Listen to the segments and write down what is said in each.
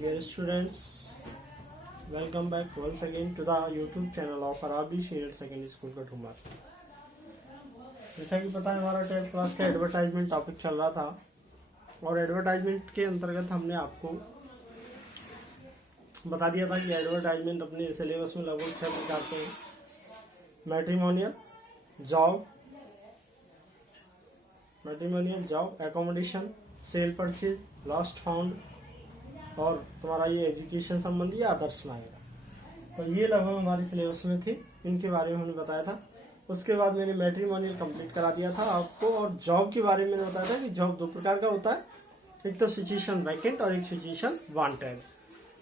Dear students, welcome back once again to the YouTube channel of Arabi Shared Secondary School Kathua. जैसा कि पता है हमारा 10th क्लास का एडवर्टाइजमेंट टॉपिक चल रहा था और एडवर्टाइजमेंट के अंतर्गत हमने आपको बता दिया था कि एडवर्टाइजमेंट अपने सिलेबस में लगभग 6 प्रकार के हैं। Matrimonial, job, accommodation, cell purchase, lost found और तुम्हारा ये एजुकेशन संबंधी आदर्श लाएगा। तो ये लगभग हमारे सिलेबस में थी, इनके बारे में हमने बताया था। उसके बाद मैंने मैट्रिमोनियल कंप्लीट करा दिया था आपको और जॉब के बारे में मैंने बताया था कि जॉब दो प्रकार का होता है, एक तो सिचुएशन वैकेंट और एक सिचुएशन वांटेड।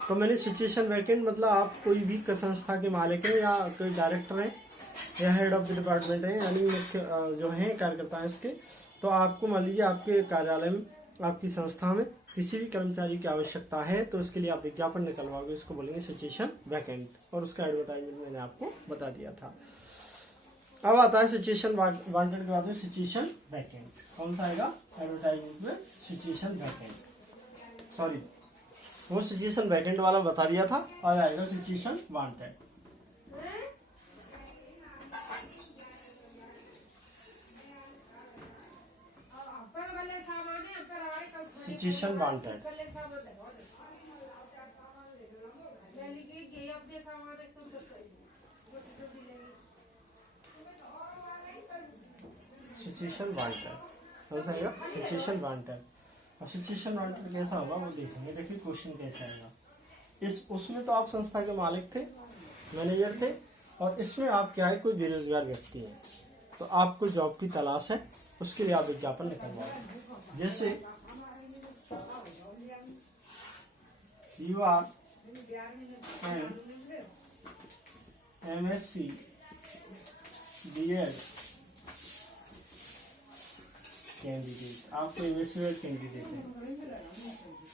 तो मैंने सिचुएशन वैकेंट मतलब आप कोई भी संस्था के मालिक हैं या कोई डायरेक्टर हैं या हेड ऑफ द डिपार्टमेंट है, यानी मुख्य जो है कार्यकर्ता है उसके, तो आपको मान लीजिए आपके कार्यालय में, आपकी संस्था में किसी भी कर्मचारी की आवश्यकता है तो उसके लिए आप विज्ञापन निकलवाओगे, इसको बोलेंगे सिचुएशन वैकेंट। और उसका एडवर्टाइजमेंट मैंने आपको बता दिया था। अब आता है सिचुएशन वांटेड के बाद में सिचुएशन वैकेंट। कौन सा आएगा एडवर्टाइजमेंट में? Situation vacant. सॉरी, वो सिचुएशन वैकेंट वाला बता दिया था। अब आएगा situation wanted. Situation wanted. Situation wanted कौन सा आएगा? Situation wanted. और सिचुएशन वांटेड कैसा होगा वो देखेंगे। देखिए क्वेश्चन कैसा आएगा। उसमें तो आप संस्था के मालिक थे, मैनेजर थे, और इसमें आप क्या है, कोई बेरोजगार व्यक्ति है, तो आपको जॉब की तलाश है, उसके लिए आप विज्ञापन निकलवाओ। जैसे you are an MSc B.Ed candidate, आपको MSc B.Ed कैंडिडेट है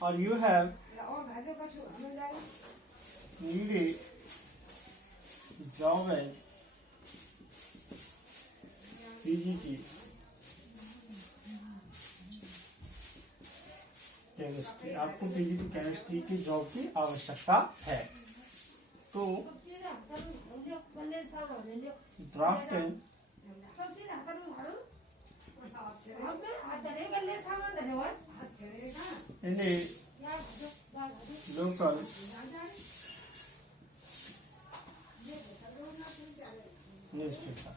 और you have needed job as PGT chemistry, आपको पीजीटी केमिस्ट्री की जॉब की आवश्यकता है। तो draft and in a local newspaper.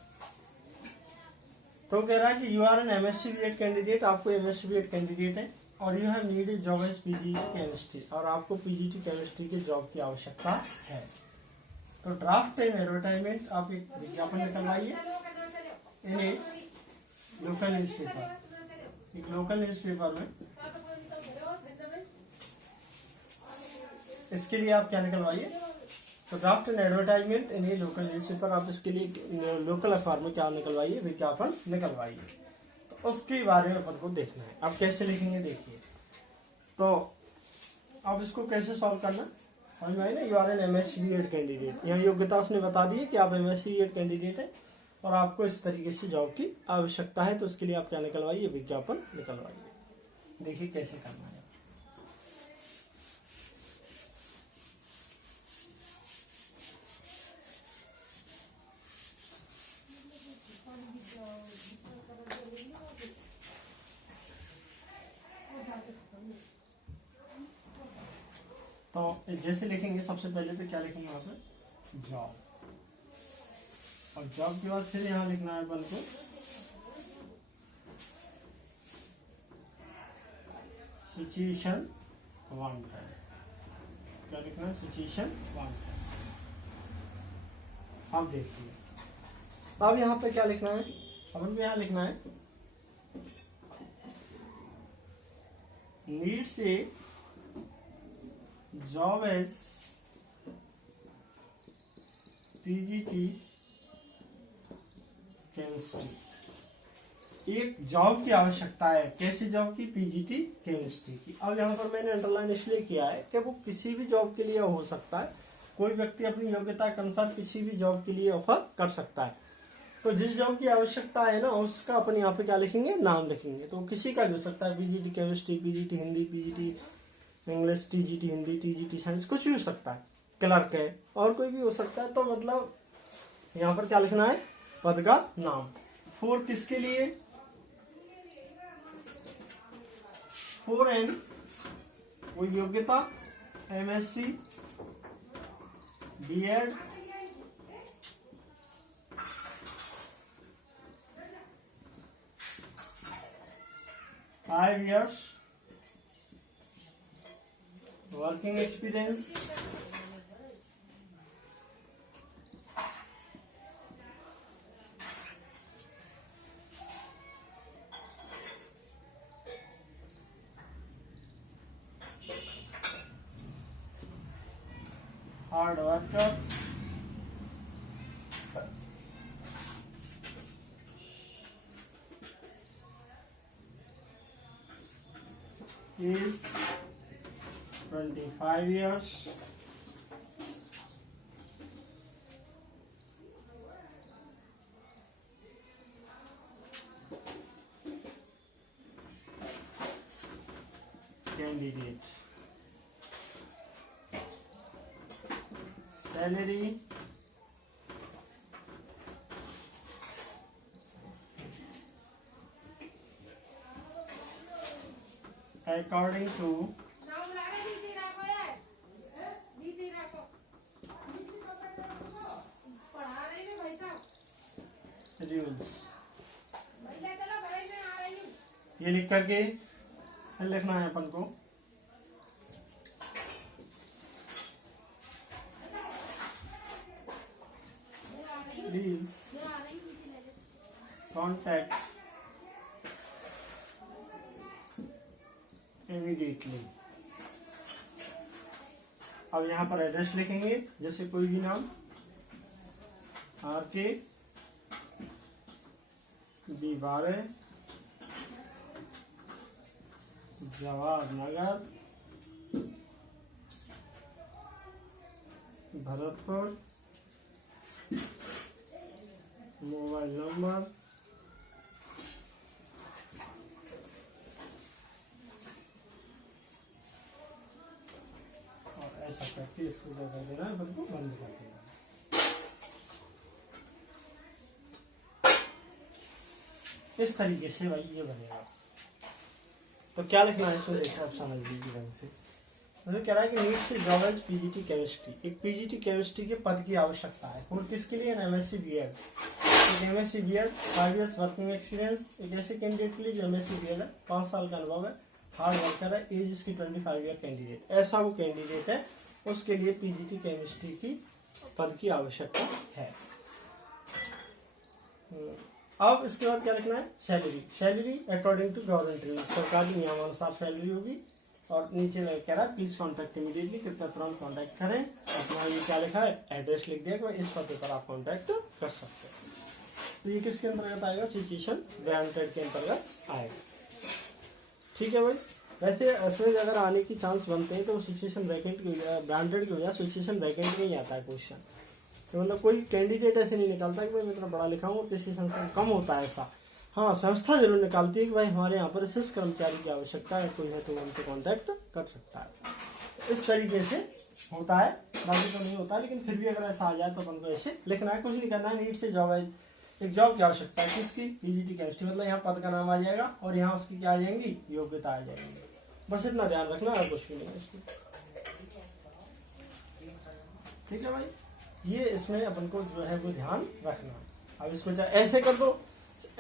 तो कह रहा है कि you are an MSc B.Ed candidate, आपको MSc B.Ed कैंडिडेट है और you have needed job as PGT chemistry, और आपको पीजीटी केमिस्ट्री की जॉब की आवश्यकता है। तो ड्राफ्ट एंड एडवर्टाइजमेंट, आप एक विज्ञापन निकलवाइए इन ए लोकल न्यूज़पेपर, एक लोकल न्यूज़पेपर में। इसके लिए आप क्या निकलवाइए? तो draft and advertisement in a local newspaper, आप इसके लिए लोकल अखबार में क्या निकलवाइए? विज्ञापन निकलवाइए। उसके बारे में अपन को देखना है। अब कैसे लिखेंगे देखिए। तो अब इसको कैसे सॉल्व करना समझ में आई ना। You are an MSc B.Ed candidate, यहाँ योग्यता उसने बता दी है कि आप MSc B.Ed कैंडिडेट है और आपको इस तरीके से जॉब की आवश्यकता है, तो उसके लिए आप क्या निकलवाइए? विज्ञापन निकलवाइए। देखिए कैसे करना है। तो जैसे लिखेंगे, सबसे पहले तो क्या लिखेंगे वहां पे? जॉब। और जॉब के बाद फिर यहाँ लिखना है अपन को सिचुएशन वांटेड। क्या लिखना है? Situation wanted. अब देखिए, अब यहाँ पे क्या लिखना है? अपन को यहाँ लिखना है नीड से जॉब एज पीजीटी केमिस्ट्री। एक जॉब की आवश्यकता है, कैसी जॉब की? पीजीटी केमिस्ट्री की। अब यहाँ पर मैंने अंडरलाइन इसलिए किया है कि वो किसी भी जॉब के लिए हो सकता है, कोई व्यक्ति अपनी योग्यता के अनुसार किसी भी जॉब के लिए ऑफर कर सकता है। तो जिस जॉब की आवश्यकता है ना, उसका अपन यहाँ पे क्या लिखेंगे? नाम लिखेंगे। तो किसी का भी हो सकता है, PGT chemistry, PGT Hindi, PGT English, TGT Hindi, TGT science, कुछ भी हो सकता है, क्लर्क है और कोई भी हो सकता है। तो मतलब यहाँ पर क्या लिखना है, पद का नाम। 4 किसके लिए, 4N वो योग्यता, MSc B.Ed, 5 years working experience, hard worker, is 25 years, candidate, salary according to rules। ये लिख करके लिखना है अपन को, प्लीज कॉन्टैक्ट इमीडिएटली। अब यहाँ पर एड्रेस लिखेंगे, जैसे कोई भी नाम, RK B12 Jawahar Nagar Bharatpur, mobile number और ऐसा करके इसको जगह देना है, बंद कर देना। इस तरीके से भाई ये बनेगा। तो क्या लिखना है इसमें, देखो आप समझ लीजिए ढंग से। मुझे कह रहा है कि नीट से जॉब एज पीजीटी केमिस्ट्री, एक पीजीटी केमिस्ट्री के पद की आवश्यकता है। और किसके लिए, MSc B.Ed, एक MSc B.Ed, 5 years working experience, एक ऐसे कैंडिडेट के लिए जो MSc B.Ed है, 5 साल का अनुभव है, हार्ड वर्कर है, एज इसकी 25 ईयर कैंडिडेट, ऐसा वो कैंडिडेट है, उसके लिए पीजीटी केमिस्ट्री की पद की आवश्यकता है। अब इसके बाद क्या लिखना है, salary, salary according to government rule, सरकारी नियमानुसार सैलरी होगी। और नीचे कह रहा है प्लीज कॉन्टैक्ट इमीडिएटली, कितना तुरंत कॉन्टैक्ट करें। अपना ये क्या लिखा है, एड्रेस लिख दिया कि इस पते पर आप कॉन्टैक्ट कर सकते हैं। तो ये किसके अंतर्गत आएगा, सिचुएशन ग्रांटेड के अंतर्गत आएगा। ठीक है भाई। वैसे इसमें अगर आने की चांस बनते हैं तो सिचुएशन वैकेंट की ग्रांटेड की वजह सिचुएशन वैकेंट में ही आता है क्वेश्चन। तो मतलब कोई कैंडिडेट ऐसे नहीं निकालता कि भाई मैं इतना बड़ा लिखा हूँ, किसी संख्या कम होता है ऐसा। हाँ, संस्था जरूर निकालती है कि भाई हमारे यहाँ पर इस कर्मचारी की आवश्यकता है, कोई है तो हमसे कांटेक्ट कर सकता है। इस तरीके से होता है, बाकी तो नहीं होता, लेकिन फिर भी अगर ऐसा आ जाए तो अपन को ऐसे लिखना है, कुछ नहीं करना है। नीट से जॉब है, एक जॉब की आवश्यकता है, किसकी, पीजीटी केमिस्ट्री, मतलब यहाँ पद का नाम आ जाएगा और यहाँ उसकी क्या आ जाएंगी, योग्यता आ जाएंगी। बस इतना ध्यान रखना और कुछ भी नहीं है इसमें। ठीक है भाई, ये इसमें अपन को जो है वो ध्यान रखना। अब इसको चाहे ऐसे कर दो,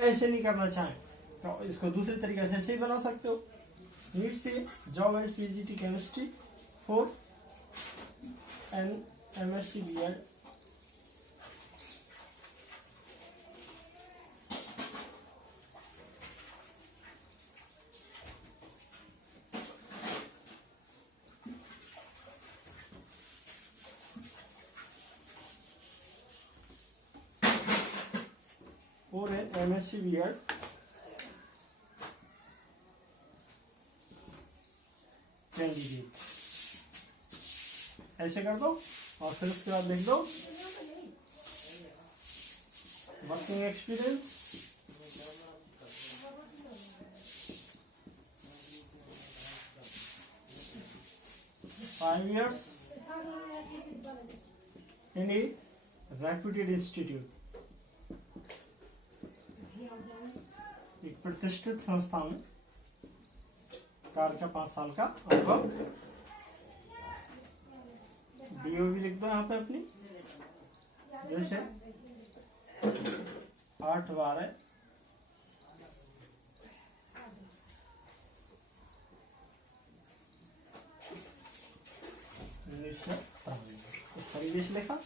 ऐसे नहीं करना चाहें तो इसको दूसरे तरीके से ऐसे ही बना सकते हो। नीट से job as PGT chemistry for an MSc B.Ed और MSc B.Ed कैंडिडेट, ऐसे कर दो और फिर उसके बाद लिख दो working experience, 5 years in a reputed institute, एक प्रतिष्ठित संस्था में कार्य का 5 साल का अनुभव। डीओ भी लिख दो यहाँ पे अपनी, जैसे 8/12 इस तरीके से लिखा,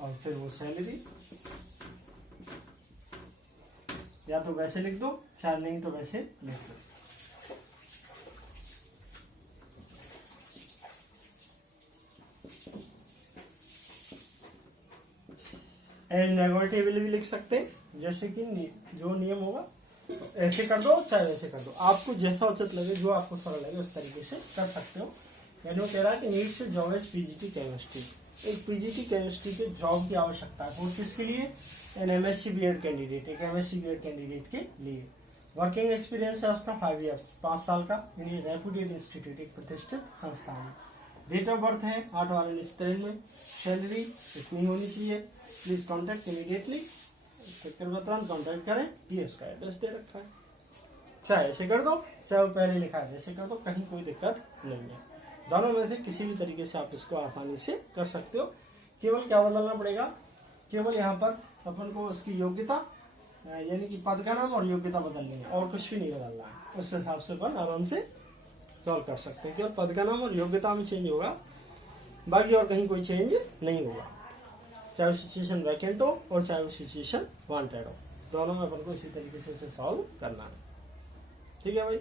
और फिर वो सैलरी या तो वैसे लिख दो, शायद नहीं तो वैसे लिख दो। एज नेगोटिएबल भी लिख सकते हैं, जैसे कि जो नियम होगा तो ऐसे कर दो चाहे वैसे कर दो, आपको जैसा उचित लगे, जो आपको सरल लगे उस तरीके से कर सकते हो। मैंने वो कह रहा है कि needs job as PGT chemistry, एक पीजीटी केमिस्ट्री के जॉब की आवश्यकता है। और किसके लिए? एन एमएससी बीएड कैंडिडेट, एक एमएससी बीएड कैंडिडेट के लिए। वर्किंग एक्सपीरियंस है उसका 5 years, 5 साल का, यानी रेपुटेड इंस्टीट्यूट, एक प्रतिष्ठित संस्था में। डेट ऑफ बर्थ है 8/12/93 में। सैलरी इतनी होनी चाहिए। प्लीज कॉन्टेक्ट इमीडिएटली, तुरंत कॉन्टेक्ट करें। ये उसका एड्रेस दे रखा है, चाहे ऐसे कर दो चाहे पहले लिखा है वैसे कर दो, कहीं कोई दिक्कत नहीं है। दोनों में से किसी भी तरीके से आप इसको आसानी से कर सकते हो। केवल क्या बदलना पड़ेगा, केवल यहाँ पर अपन को उसकी योग्यता, यानी कि पद का नाम और योग्यता बदलनी है, और कुछ भी नहीं बदलना है। उस हिसाब से अपन आराम से सॉल्व कर सकते हैं। केवल पद का नाम और योग्यता में चेंज होगा, बाकी और कहीं कोई चेंज नहीं होगा, चाहे वो सिचुएशन वैकेंट हो और चाहे वो सिचुएशन वांटेड हो। दोनों में अपन को इसी तरीके से इसे सॉल्व करना है। ठीक है भाई।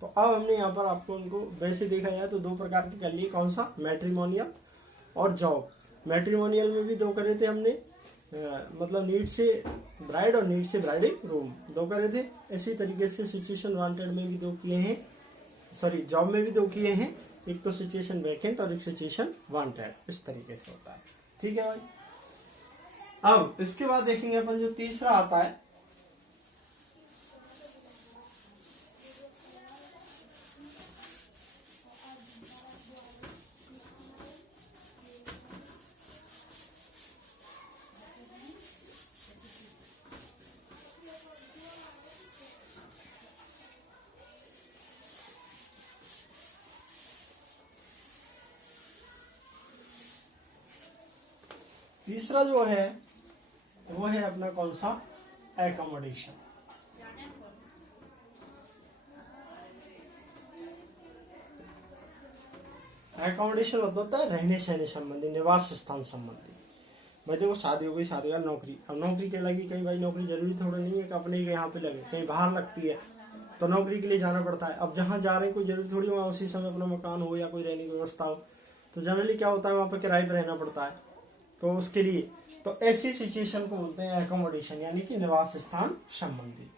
तो अब हमने यहाँ पर आपको उनको वैसे देखा जाए तो 2 प्रकार के कर लिए। कौन सा? मैट्रिमोनियल और जॉब। मैट्रिमोनियल में भी 2 करे थे हमने, मतलब नीड से ब्राइड और नीड से ब्राइडिंग रूम 2 करे थे। इसी तरीके से सिचुएशन वांटेड में भी 2 किए हैं, सॉरी जॉब में भी 2 किए हैं। एक तो सिचुएशन वैकेंट और एक सिचुएशन वांटेड, इस तरीके से होता है। ठीक है भाई। अब इसके बाद देखेंगे अपन जो तीसरा आता है, तीसरा जो है वो है अपना कौन सा? एकोमोडेशन। एकोमोडेशन मतलब होता है रहने सहने संबंधी, निवास स्थान संबंधी। भाई देखो शादी हो गई, शादी का नौकरी, अब नौकरी के लगी कहीं, भाई नौकरी जरूरी थोड़ा नहीं है कि अपने के यहाँ पे लगे, कहीं बाहर लगती है तो नौकरी के लिए जाना पड़ता है। अब जहाँ जा रहे हैं कोई जरूरी थोड़ी वहाँ उसी समय अपना मकान हो या कोई रहने की व्यवस्था हो, तो जनरली क्या होता है वहाँ पे किराए पर रहना पड़ता है। तो उसके लिए तो ऐसी सिचुएशन को बोलते हैं एकोमोडेशन, यानी कि निवास स्थान संबंधी।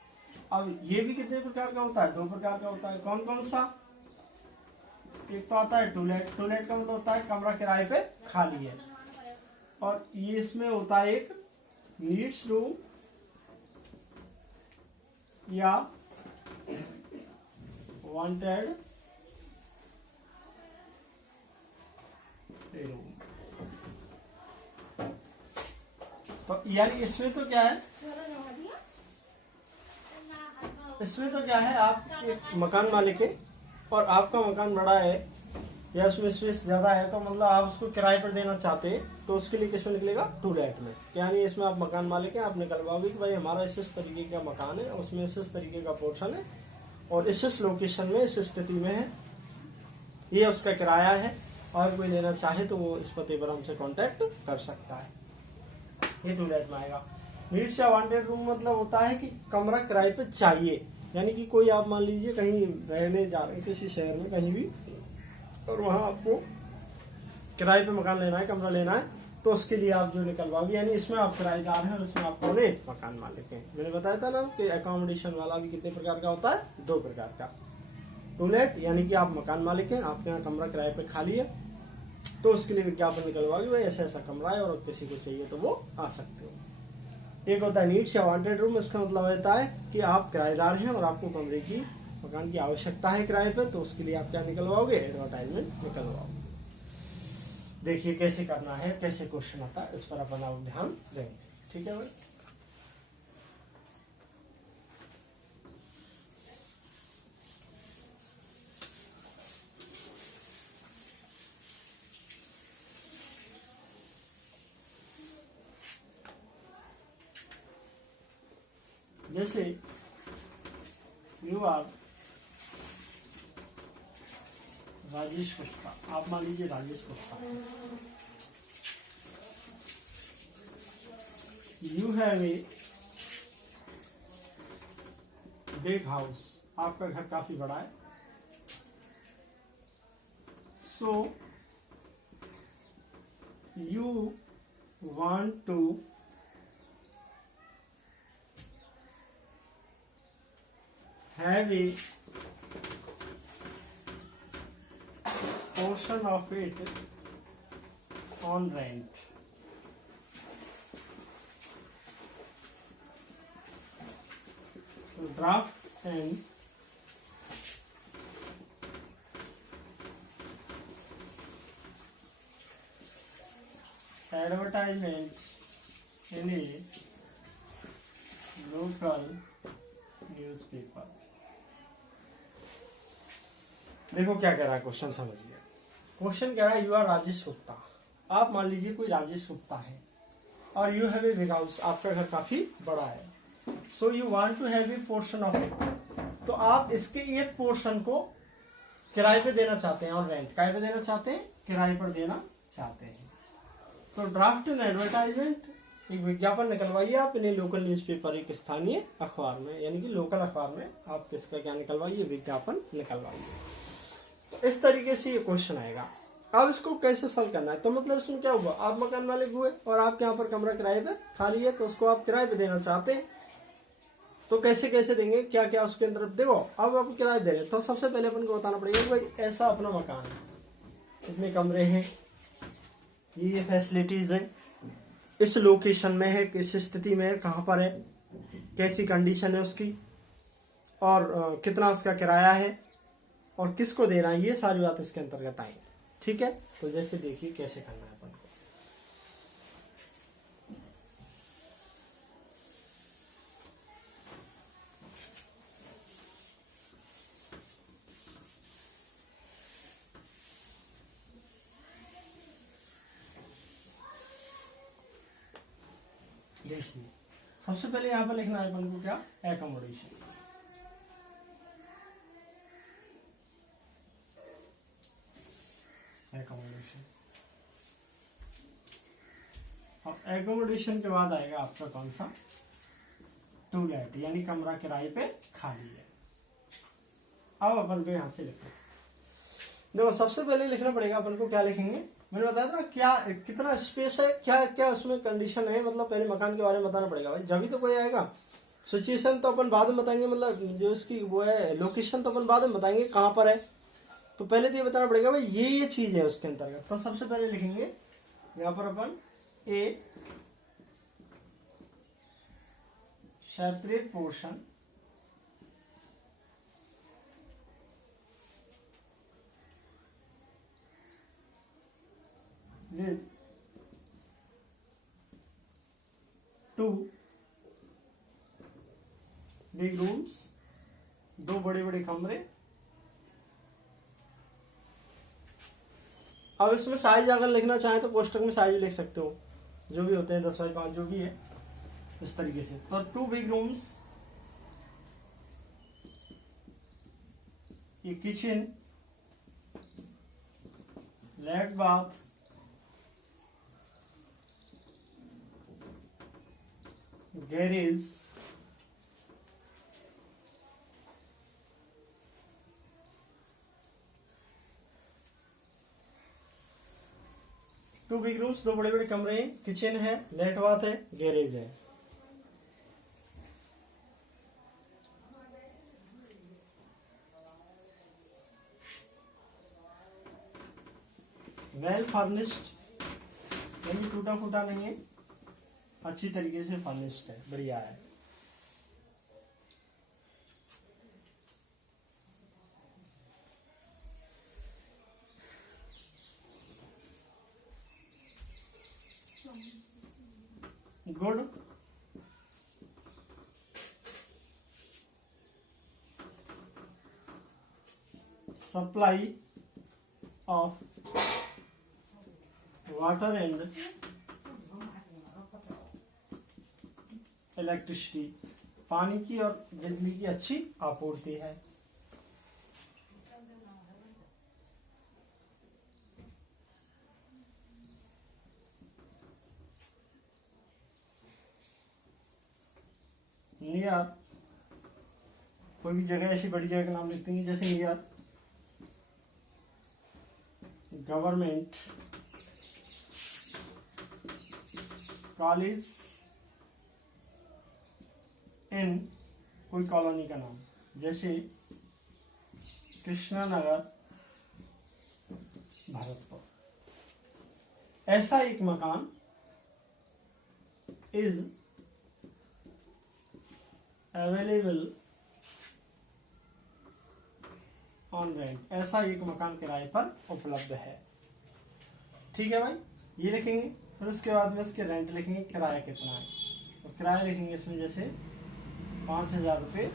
अब ये भी कितने प्रकार का होता है? 2 प्रकार का होता है। कौन कौन सा? एक तो आता है टूलेट। टूलेट का मतलब होता है कमरा किराए पे खाली है, और ये इसमें होता है एक नीड्स रूम या वांटेड रूम। तो यानी इसमें तो क्या है, इसमें तो क्या है, आप एक मकान मालिक है और आपका मकान बड़ा है या उसमें स्पेस ज्यादा है, तो मतलब आप उसको किराए पर देना चाहते हैं, तो उसके लिए किसमें निकलेगा? टू लेट में। यानी इसमें आप मकान मालिक हैं, आप निकलवाओगे कि भाई हमारा इस तरीके का मकान है, उसमें इस तरीके का पोर्शन है और इस लोकेशन में इस स्थिति में है, ये उसका किराया है, और कोई लेना चाहे तो वो इस पते पर हमसे कांटेक्ट कर सकता है। ये टू लेट में आएगा। नीड्स या वांटेड रूम मतलब होता है कि कमरा किराए पे चाहिए, यानी कि कोई आप मान लीजिए कहीं रहने जा रहे हैं किसी शहर में कहीं भी, और वहां आपको किराए पे मकान लेना है, कमरा लेना है, तो उसके लिए आप जो निकलवाओगे, यानी इसमें आप किराएदार हैं और इसमें आप कौन है? मकान मालिक हैं। मैंने बताया था ना कि अकोमोडेशन वाला भी कितने प्रकार का होता है? 2 प्रकार का। टू लेट यानी कि आप मकान मालिक हैं, आपके यहाँ कमरा किराए पे खाली है, तो उसके लिए विज्ञापन निकलवाओगे भाई ऐसा ऐसा कमरा है और किसी को चाहिए तो वो आ सकते हो। एक होता है नीड्स या वांटेड रूम, इसका मतलब होता है कि आप किराएदार हैं और आपको कमरे की, मकान की आवश्यकता है किराए पे, तो उसके लिए आप क्या निकलवाओगे? एडवर्टाइजमेंट निकलवाओगे। देखिए कैसे करना है, कैसे क्वेश्चन आता है, इस पर अपन आप ध्यान देंगे। ठीक है भाई। जैसे यू आर राजेश गुप्ता, आप मान लीजिए Rajesh Gupta. You have a big house, आपका घर काफी बड़ा है। So you want to have a portion of it on rent. So draft and advertisement in a local newspaper. देखो क्या कह रहा है क्वेश्चन, समझिए। क्वेश्चन कह रहा है यू आर राजेश गुप्ता, आप मान लीजिए कोई राजेश गुप्ता है, और you have a big house, आपका घर काफी बड़ा है। So you want to have a portion of it, तो आप इसके एक पोर्शन को किराए पे देना चाहते हैं, और रेंट किराए पे देना चाहते हैं, किराए पर देना चाहते हैं। तो ड्राफ्ट एन एडवर्टाइजमेंट, एक विज्ञापन निकलवाइए आप इन्हें लोकल न्यूज़पेपर, एक स्थानीय अखबार में, यानी कि लोकल अखबार में आप इसका क्या निकलवाइए, विज्ञापन निकलवाइए। तो इस तरीके से ये क्वेश्चन आएगा। अब इसको कैसे सॉल्व करना है, तो मतलब इसमें क्या हुआ, आप मकान मालिक हुए और आपके यहाँ पर कमरा किराए पे खाली है, तो उसको आप किराए पे देना चाहते हैं। तो कैसे कैसे देंगे, क्या क्या उसके अंदर, देखो अब आप किराए दे रहे हैं, तो सबसे पहले अपन को बताना पड़ेगा भाई ऐसा अपना मकान है, इतने कमरे हैं, ये फैसिलिटीज है, इस लोकेशन में है, किस स्थिति में है, कहाँ पर है, कैसी कंडीशन है उसकी, और कितना उसका किराया है, और किसको देना है, ये सारी बात इसके अंतर्गत आएंगे। ठीक है, तो जैसे देखिए कैसे करना है अपन को। देखिए सबसे पहले यहाँ पर लिखना है अपन को क्या, एकोमोडेशन। एकोमोडेशन, और एकोमोडेशन के बाद आएगा आपका कौन सा, टू लेट, यानी कमरा किराए पे खाली है। अब अपन को यहां से लिखना, देखो सबसे पहले लिखना पड़ेगा अपन को, क्या लिखेंगे, मैंने बताया था क्या, कितना स्पेस है, क्या क्या उसमें कंडीशन है, मतलब पहले मकान के बारे में बताना पड़ेगा भाई, जब भी तो कोई आएगा। सिचुएशन तो अपन बाद में बताएंगे, मतलब जो इसकी वो है लोकेशन तो अपन बाद में बताएंगे कहाँ पर है, तो पहले तो ये बताना पड़ेगा भाई ये चीज है उसके अंतर्गत। तो सबसे पहले लिखेंगे यहाँ पर अपन a separate portion with 2 big rooms, 2 बड़े बड़े कमरे। अब इसमें साइज अगर लिखना चाहें तो कोष्टक में साइज लिख सकते हो, जो भी होते हैं 10x5 जो भी है, इस तरीके से। तो 2 बिग रूम्स, ये kitchen, let bath, garage, two big rooms, 2 बड़े बड़े कमरे, किचन है, लेट बाथ है, गैरेज है। वेल फर्निश्ड, यानी टूटा फूटा नहीं है, अच्छी तरीके से फर्निश्ड है, बढ़िया है। Good supply of water and electricity, पानी की और बिजली की अच्छी आपूर्ति है। नियर, कोई भी जगह ऐसी बड़ी जगह का नाम लिख देंगे, जैसे नियर गवर्नमेंट कॉलेज इन, कोई कॉलोनी का नाम, जैसे कृष्णा नगर भरतपुर। ऐसा एक मकान इज अवेलेबल ऑन रेंट, ऐसा एक मकान किराए पर उपलब्ध है। ठीक है भाई, ये लिखेंगे। फिर उसके बाद में इसके रेंट लिखेंगे, किराया कितना है, और किराया लिखेंगे इसमें जैसे 5,000 रुपये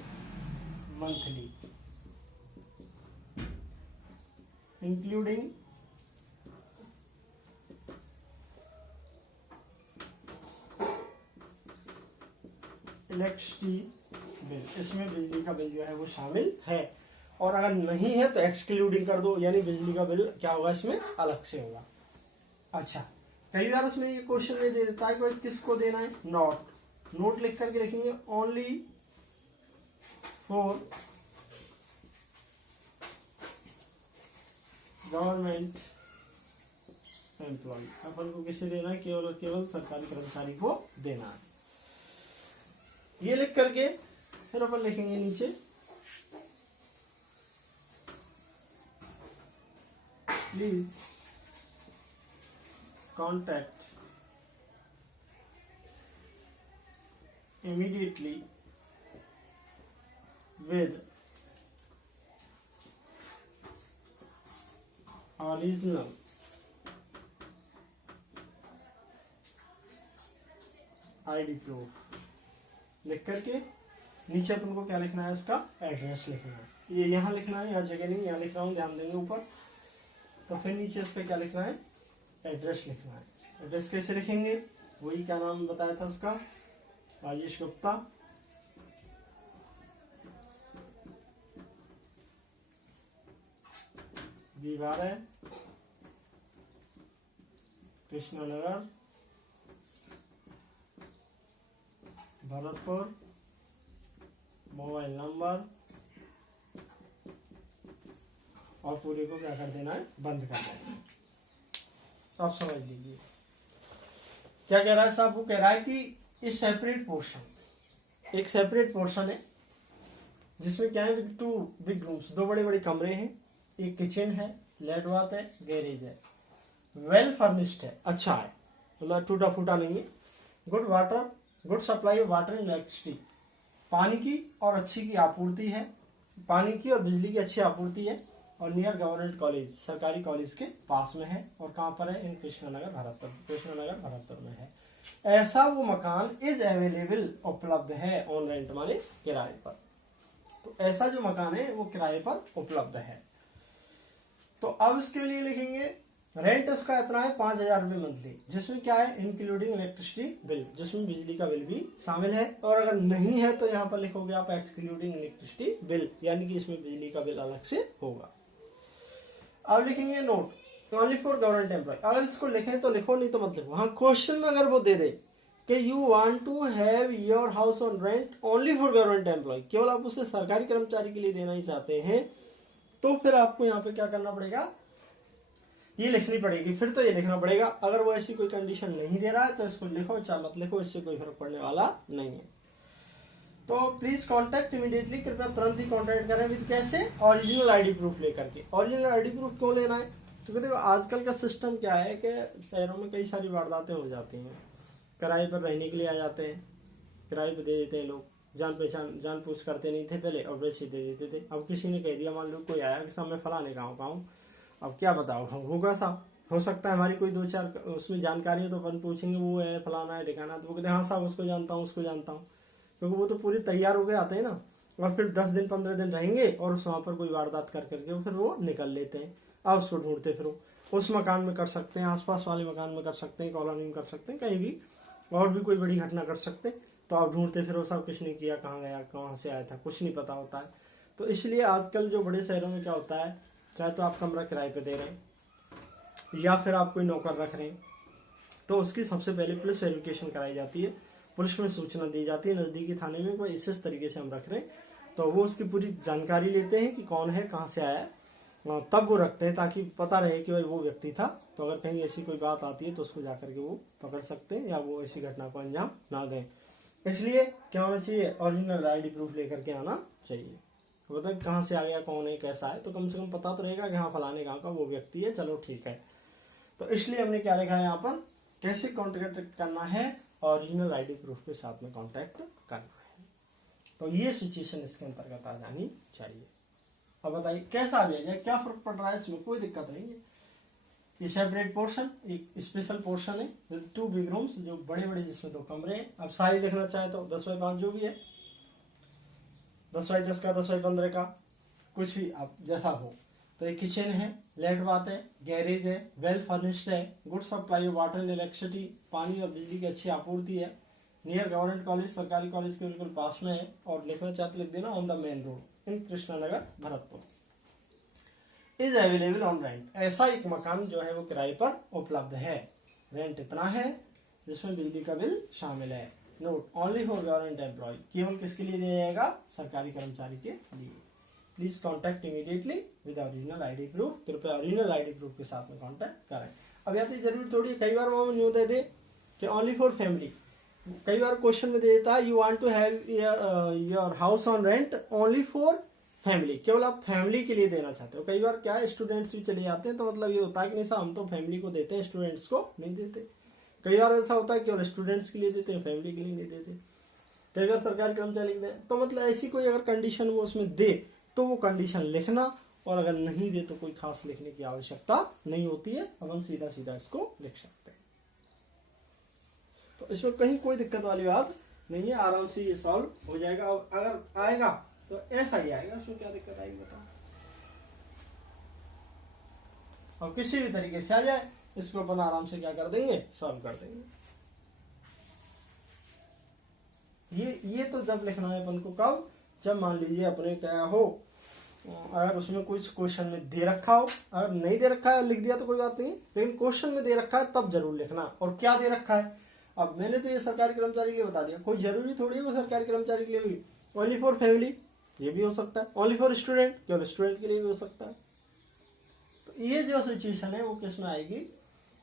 मंथली, इंक्लूडिंग इलेक्ट्रिसिटी बिल, इसमें बिजली का बिल जो है वो शामिल है। और अगर नहीं है तो एक्सक्लूडिंग कर दो, यानी बिजली का बिल क्या होगा इसमें अलग से होगा। अच्छा, कई बार इसमें ये क्वेश्चन नहीं दे देता है कि किसको देना है, नोट लिख करके लिखेंगे ओनली फॉर गवर्नमेंट एम्प्लॉय, अपन को किसे देना है, केवल और केवल सरकारी कर्मचारी को देना है। ये लिख करके फिर अपन लिखेंगे नीचे please contact immediately with original ID proof, लिख करके नीचे अपन को क्या लिखना है, इसका एड्रेस लिखना है। ये यहाँ लिखना है, यहाँ जगह नहीं, यहाँ लिख रहा हूँ, ध्यान देंगे ऊपर। तो फिर नीचे इस पे क्या लिखना है, एड्रेस लिखना है। एड्रेस कैसे लिखेंगे, वही क्या नाम बताया था उसका, Rajesh Gupta, B12 Krishna Nagar Bharatpur, mobile number, और पूरे को क्या कर देना है, बंद कर देना है। आप समझ लीजिए क्या कह रहा है साहब, वो कह रहा है कि इस सेपरेट पोर्शन, एक सेपरेट पोर्शन है जिसमें क्या है, विद 2 बिग रूम्स, 2 बड़े बड़े कमरे हैं, एक किचन है, लेट बाथ है, गैरेज है, वेल फर्निश्ड है, अच्छा है, मतलब टूटा फूटा नहीं है, good water, good supply of water and electricity, पानी की और अच्छी की आपूर्ति है, पानी की और बिजली की अच्छी आपूर्ति है, और नियर गवर्नमेंट कॉलेज, सरकारी कॉलेज के पास में है, और कहाँ पर है, इन कृष्णानगर भरतपुर में है। ऐसा वो मकान इज अवेलेबल, उपलब्ध है, ऑन रेंट माने किराए पर। तो ऐसा जो मकान है वो किराए पर उपलब्ध है। तो अब इसके लिए लिखेंगे रेंट उसका इतना है 5,000 रुपये मंथली, जिसमें क्या है, इंक्लूडिंग इलेक्ट्रिसिटी बिल, जिसमें बिजली का बिल भी शामिल है। और अगर नहीं है तो यहाँ पर लिखोगे आप एक्सक्लूडिंग इलेक्ट्रिसिटी बिल, यानी कि इसमें बिजली का बिल अलग से होगा। अब लिखेंगे note only for government employ, अगर इसको लिखें तो लिखो, नहीं तो मत लिखो। हाँ, क्वेश्चन में अगर वो दे दे कि you want to have your house on rent only for government employ, केवल आप उसे सरकारी कर्मचारी के लिए देना ही चाहते हैं, तो फिर आपको यहाँ पे क्या करना पड़ेगा, ये लिखनी पड़ेगी। फिर तो ये लिखना पड़ेगा। अगर वो ऐसी कोई कंडीशन नहीं दे रहा है तो इसको लिखो, चाहे मत लिखो, इससे कोई फर्क पड़ने वाला नहीं है। तो प्लीज कॉन्टैक्ट इमीडिएटली, कृपया तुरंत ही कॉन्टैक्ट करें विद कैसे, ओरिजिनल आईडी प्रूफ लेकर के। ओरिजिनल आईडी प्रूफ क्यों लेना है, तो देखो आजकल का सिस्टम क्या है कि शहरों में कई सारी वारदातें हो जाती हैं, किराए पर रहने के लिए आ जाते हैं, किराए पर दे देते हैं लोग, जान पहचान जान पूछ करते नहीं थे पहले, और वैसे दे देते थे। अब किसी ने कह दिया, मान लो कोई आया कि साहब मैं फलाने गाँव का हूँ, अब क्या बताओ होगा साहब, हो सकता है हमारी कोई 2-4 उसमें जानकारी हो तो अपन पूछेंगे वो है फलाना है ठिकाना, तो वो कहते हैं हाँ साहब उसको जानता हूँ उसको जानता हूँ, क्योंकि वो तो पूरे तैयार होके आते हैं ना, और फिर 10 दिन 15 दिन रहेंगे और वहाँ पर कोई वारदात कर करके फिर वो निकल लेते हैं। अब उसको ढूंढते फिर उस मकान में कर सकते हैं, आसपास वाले मकान में कर सकते हैं, कॉलोनी में कर सकते हैं, कहीं भी और भी कोई बड़ी घटना कर सकते हैं। तो आप ढूंढते फिर वो सब किसने किया, कहाँ गया, कहाँ से आया था, कुछ नहीं पता होता है। तो इसलिए आजकल जो बड़े शहरों में क्या होता है, चाहे तो आप कमरा किराए पे दे रहे हैं या फिर आप कोई नौकर रख रहे हैं, तो उसकी सबसे पहले पुलिस वेरिफिकेशन कराई जाती है, पुलिस में सूचना दी जाती है नजदीकी थाने में कोई इस तरीके से हम रख रहे हैं, तो वो उसकी पूरी जानकारी लेते हैं कि कौन है, कहाँ से आया है, तब वो रखते हैं ताकि पता रहे कि भाई वो व्यक्ति था। तो अगर कहीं ऐसी कोई बात आती है तो उसको जाकर के वो पकड़ सकते हैं या वो ऐसी घटना को अंजाम ना दें। इसलिए क्या होना चाहिए, ओरिजिनल आईडी प्रूफ लेकर के आना चाहिए। मतलब कहाँ से आ गया, कौन है, कैसा है, तो कम से कम पता तो रहेगा कि हाँ फलाने गाँव का वो व्यक्ति है, चलो ठीक है। तो इसलिए हमने क्या लिखा है यहाँ पर, कैसे कॉन्टेक्ट करना है, ओरिजिनल आईडी प्रूफ के साथ में कॉन्टेक्ट करना है। तो ये सिचुएशन इसके अंतर्गत आ जानी चाहिए। अब बताइए कैसा आ जाए, क्या फर्क पड़ रहा है इसमें, कोई दिक्कत नहीं है। ये सेपरेट पोर्शन एक स्पेशल पोर्शन है, 2 बिग रूम्स जो बड़े बड़े जिसमें 2 कमरे हैं। अब साइज देखना चाहे तो 10x5 जो भी है, 10x10 का, 10x15 का, कुछ भी आप जैसा हो। तो एक किचन है, लेट बात है, गैरेज है, वेल फर्निश्ड है, good supply of water and electricity, पानी और बिजली की अच्छी आपूर्ति है, नियर गवर्नमेंट कॉलेज, सरकारी कॉलेज के बिल्कुल पास में है, और लिखना चाहते लिख देना on the main road in Krishnanagar Bharatpur, is available on rent. ऐसा एक मकान जो है वो किराए पर उपलब्ध है, रेंट इतना है जिसमें बिजली का बिल शामिल है। Note only for government employ, केवल किसके लिए दिया जाएगा, सरकारी कर्मचारी के लिए। Please contact immediately with original ID proof, कृपया ओरिजिनल आईडी प्रूफ के साथ में कॉन्टैक्ट करें। अब या तो जरूरी थोड़ी, कई बार वो न्यू दे दे कि ओनली फॉर फैमिली, कई बार क्वेश्चन में दे देता है you want to have your house on rent only for family, केवल आप फैमिली के लिए देना चाहते हो। कई बार क्या है, स्टूडेंट्स भी चले जाते हैं, तो मतलब ये होता है कि नहीं साहब हम तो फैमिली को देते हैं, स्टूडेंट्स को नहीं देते। कई बार ऐसा होता है केवल स्टूडेंट्स के लिए देते हैं, फैमिली के लिए नहीं देते। कई बार सरकारी कर्मचारी लिखते हैं। तो मतलब ऐसी कोई अगर कंडीशन वो उसमें दे तो वो कंडीशन लिखना, और अगर नहीं दे तो कोई खास लिखने की आवश्यकता नहीं होती है, अपन सीधा सीधा इसको लिख सकते हैं। तो इसमें कहीं कोई दिक्कत वाली बात नहीं है, आराम से ये सॉल्व हो जाएगा। अगर आएगा तो ऐसा ही आएगा, उसमें क्या दिक्कत आएगी बताओ। और किसी भी तरीके से आ जाए इसको अपन आराम से क्या कर देंगे, सॉल्व कर देंगे। ये तो जब लिखना है अपन को, कब, जब मान लीजिए अपने क्या हो, अगर उसमें कुछ क्वेश्चन में दे रखा हो, अगर नहीं दे रखा है लिख दिया तो कोई बात नहीं, लेकिन क्वेश्चन में दे रखा है तब जरूर लिखना। और क्या दे रखा है, अब मैंने तो ये सरकारी कर्मचारी के लिए बता दिया, कोई जरूरी थोड़ी है वो सरकारी कर्मचारी के लिए भी, ओनली फॉर फैमिली ये भी हो सकता है, ओनली फॉर स्टूडेंट केवल स्टूडेंट के लिए भी हो सकता है। तो ये जो सिचुएशन है वो किस में आएगी,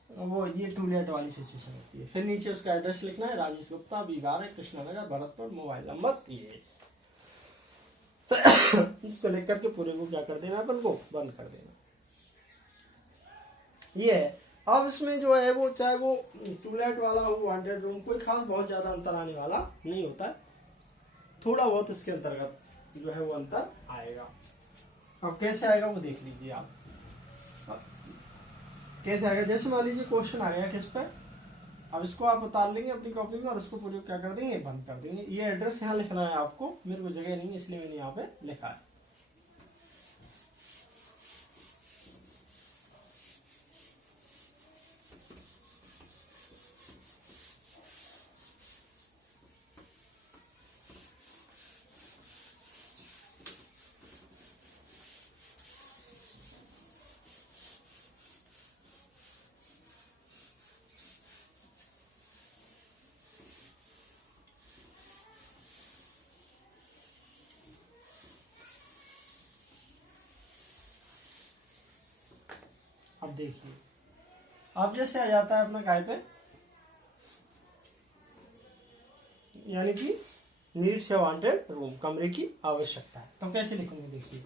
वो ये टू लेट वाली सिचुएशन होती है। फिर नीचे उसका एड्रेस लिखना है, Rajesh Gupta, B11 Krishnanagar Bharatpur, mobile number ये। इसको लिख करके पूरे को क्या कर देना, अपन को बंद कर देना। ये है। अब इसमें जो है वो चाहे वो टूलेट वाला हो, वांटेड रूम, कोई खास बहुत ज्यादा अंतर आने वाला नहीं होता है, थोड़ा बहुत इसके अंतर्गत जो है वो अंतर आएगा। अब कैसे आएगा वो देख लीजिए आप। कैसे आएगा, जैसे मान लीजिए क्वेश्चन आ गया किस पर, अब इसको आप उतार लेंगे अपनी कॉपी में और उसको पूरी क्या कर देंगे, बंद कर देंगे। ये एड्रेस यहाँ लिखना है आपको, मेरे को जगह नहीं इसलिए मैंने यहाँ पे लिखा है। अब देखिए, अब जैसे आ जाता है अपना काय पे, यानी कि नीड्स या वांटेड रूम, कमरे की आवश्यकता है। तो कैसे लिखूंगे देखिए,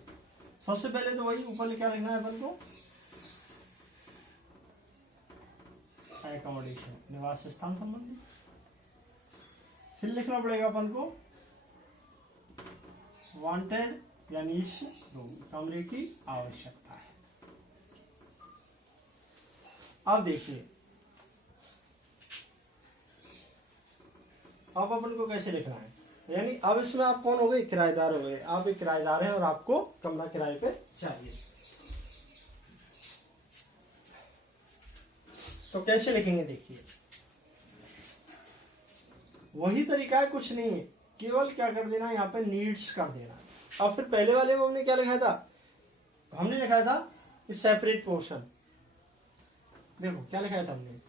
सबसे पहले तो वही ऊपर क्या लिखना है अपन को, एकोमोडेशन, निवास स्थान संबंधी। फिर लिखना पड़ेगा अपन को वांटेड या नीड्स रूम, कमरे की आवश्यकता है। अब देखिए, अब अपन को कैसे लिखना है, यानी अब इसमें आप कौन हो गए, किराएदार हो गए। आप एक किराएदार हैं और आपको कमरा किराए पे चाहिए, तो कैसे लिखेंगे देखिए, वही तरीका है, कुछ नहीं है, केवल क्या कर देना यहाँ पे नीड्स कर देना। अब फिर पहले वाले में हमने क्या लिखा था, हमने लिखा था सेपरेट पोर्शन। देखो क्या लिखा था हमने,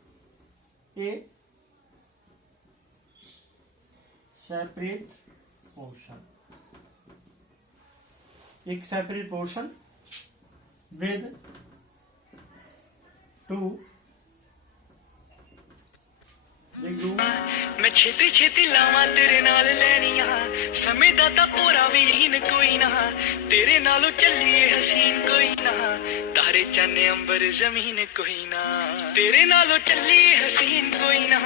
ए सेपरेट पोर्शन, एक separate portion with 2 big room. मैं छेती छेती लावां तेरे नाल लैनियां, समय दा तां पूरा भी हीन कोई ना, तेरे नालों चलिए हसीन कोई ना, तारे चन्ने अंबर जमीन कोई ना, तेरे नालों चलिए हसीन कोई ना,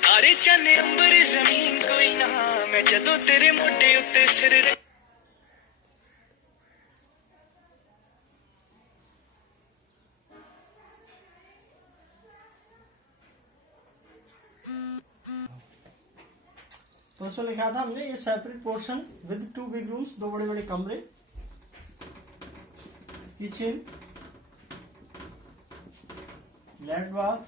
तारे चन्ने अंबर जमीन कोई ना, मैं जदों तेरे मोढे उत्ते सिर तो उसमें लिखा था हमने ये separate portion with 2 big rooms, 2 बड़े बड़े कमरे, kitchen, left bath,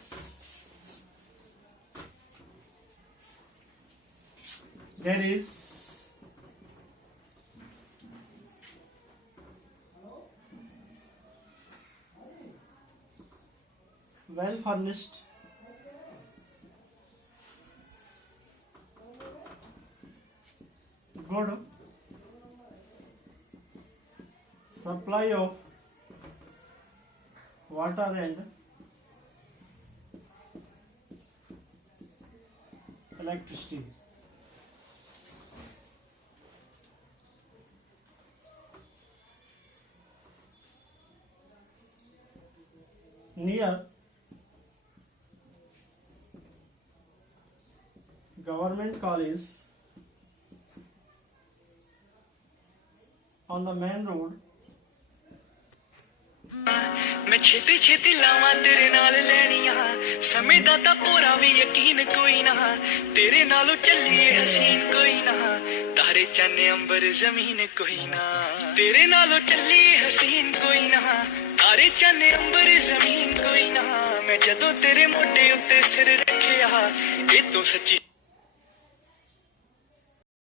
garage, well furnished, good supply of water and electricity, near government college on the main road। मैं छेती छेती लावां तेरे नाल लैनियां, समय दा तां पूरा भी यकीन कोई ना, तेरे नालों चलिए हसीन कोई ना, तारे चन्ने अंबर जमीन कोई ना, तेरे नालों चलिए हसीन कोई ना, तारे चन्ने अंबर जमीन कोई ना, मैं जदों तेरे मोढे उत्ते सिर रखिया, ए तू सच्ची